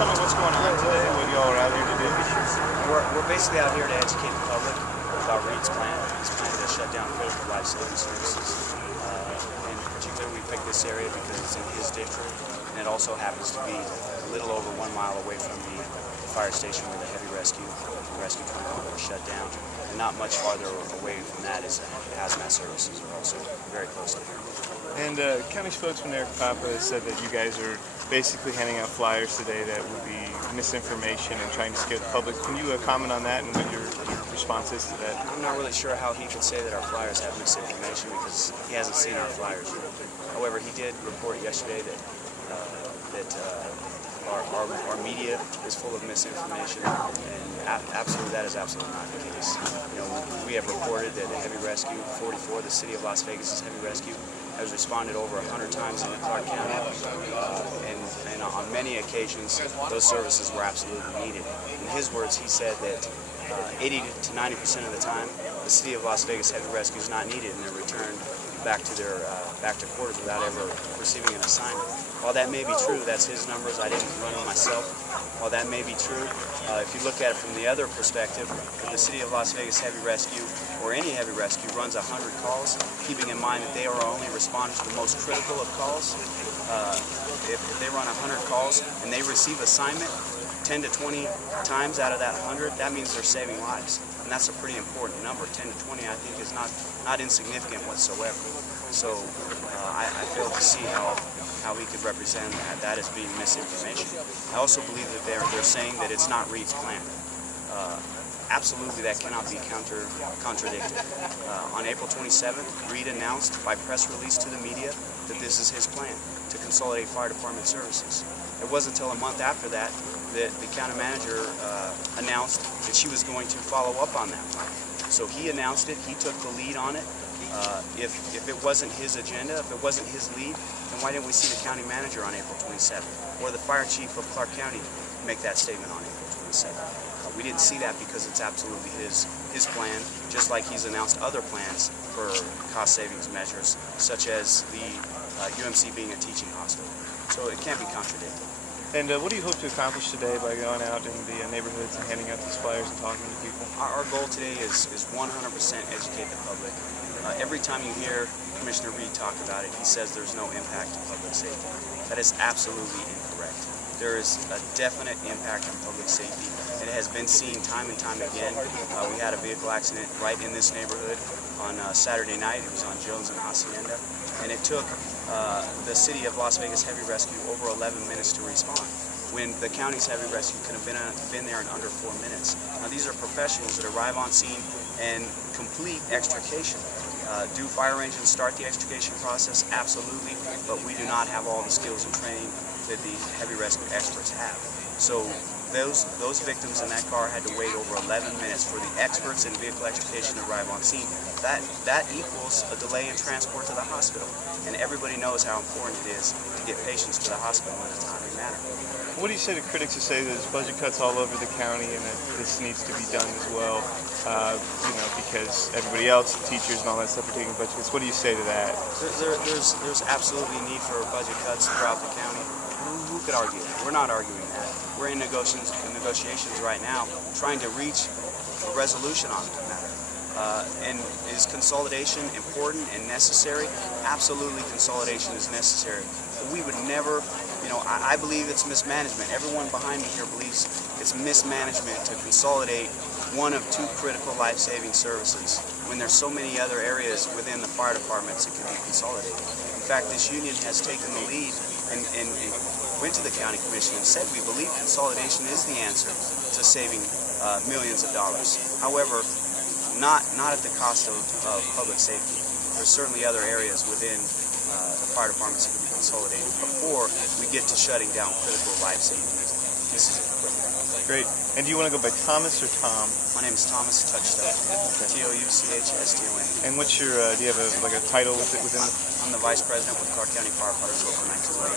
tell me what's going on today, what y'all are out here to do? We're basically out here to educate the public about Reed's plan. His plan to shut down critical life-saving services. And particularly we picked this area because it's in his district, and it also happens to be a little over 1 mile away from the fire station where the heavy rescue component was shut down. And not much farther away from that is hazmat services are also very close to here. And county spokesman Eric Papa said that you guys are basically handing out flyers today that would be misinformation and trying to scare the public. Can you comment on that and what your response is to that? I'm not really sure how he could say that our flyers have misinformation because he hasn't seen our flyers yet. However, he did report yesterday that our media is full of misinformation, and absolutely that is absolutely not the case. You know, we have reported that the heavy rescue 44, the city of Las Vegas' heavy rescue, has responded over 100 times in Clark County, and on many occasions those services were absolutely needed. In his words, he said that 80 to 90% of the time the city of Las Vegas heavy rescue is not needed, and they're returned back to quarters without ever receiving an assignment. While that may be true, that's his numbers, I didn't run them myself. While that may be true, if you look at it from the other perspective, if the city of Las Vegas Heavy Rescue or any heavy rescue runs 100 calls, keeping in mind that they are only responding to the most critical of calls, if they run 100 calls and they receive assignment 10 to 20 times out of that 100, that means they're saving lives. And that's a pretty important number. 10 to 20, I think, is not insignificant whatsoever. So I fail to see how he could represent that as being misinformation. I also believe that they're saying that it's not Reed's plan. Absolutely, that cannot be contradicted. On April 27th, Reed announced by press release to the media that this is his plan to consolidate fire department services. It wasn't until a month after that that the county manager announced that she was going to follow up on that plan. So he announced it, he took the lead on it. If it wasn't his agenda, if it wasn't his lead, then why didn't we see the county manager on April 27th or the fire chief of Clark County make that statement on April 27th? We didn't see that because it's absolutely his plan, just like he's announced other plans for cost savings measures, such as the UMC being a teaching hospital. So it can't be contradicted. And what do you hope to accomplish today by going out in the neighborhoods and handing out these flyers and talking to people? Our goal today is 100% educate the public. Every time you hear Commissioner Reed talk about it, he says there's no impact to public safety. That is absolutely incorrect. There is a definite impact on public safety. It has been seen time and time again. We had a vehicle accident right in this neighborhood on Saturday night. It was on Jones and Hacienda. And it took the city of Las Vegas Heavy Rescue over 11 minutes to respond, when the county's heavy rescue could have been there in under 4 minutes. Now, these are professionals that arrive on scene and complete extrication. Do fire engines start the extrication process? Absolutely, but we do not have all the skills and training that the heavy rescue experts have. So those victims in that car had to wait over 11 minutes for the experts in vehicle extrication to arrive on scene. That equals a delay in transport to the hospital, and everybody knows how important it is to get patients to the hospital in a timely manner. What do you say to critics who say there's budget cuts all over the county and that this needs to be done as well? Because everybody else, the teachers and all that stuff, are taking budget cuts. What do you say to that? There's absolutely a need for budget cuts throughout the county. Who could argue that? We're not arguing that. We're in negotiations right now, trying to reach a resolution on the matter. And is consolidation important and necessary? Absolutely, consolidation is necessary. But we would never, I believe it's mismanagement. Everyone behind me here believes it's mismanagement to consolidate one of two critical life-saving services when there's so many other areas within the fire departments that can be consolidated. In fact, this union has taken the lead and went to the county commission and said we believe consolidation is the answer to saving millions of dollars. However, not at the cost of public safety. There's certainly other areas within the fire departments that can be consolidated before we get to shutting down critical life-saving pieces of equipment. Great. And do you want to go by Thomas or Tom? My name is Thomas Touchstone. Okay. Touchston. And what's your, do you have a title within? I'm the Vice President with Clark County Firefighters Local 1908.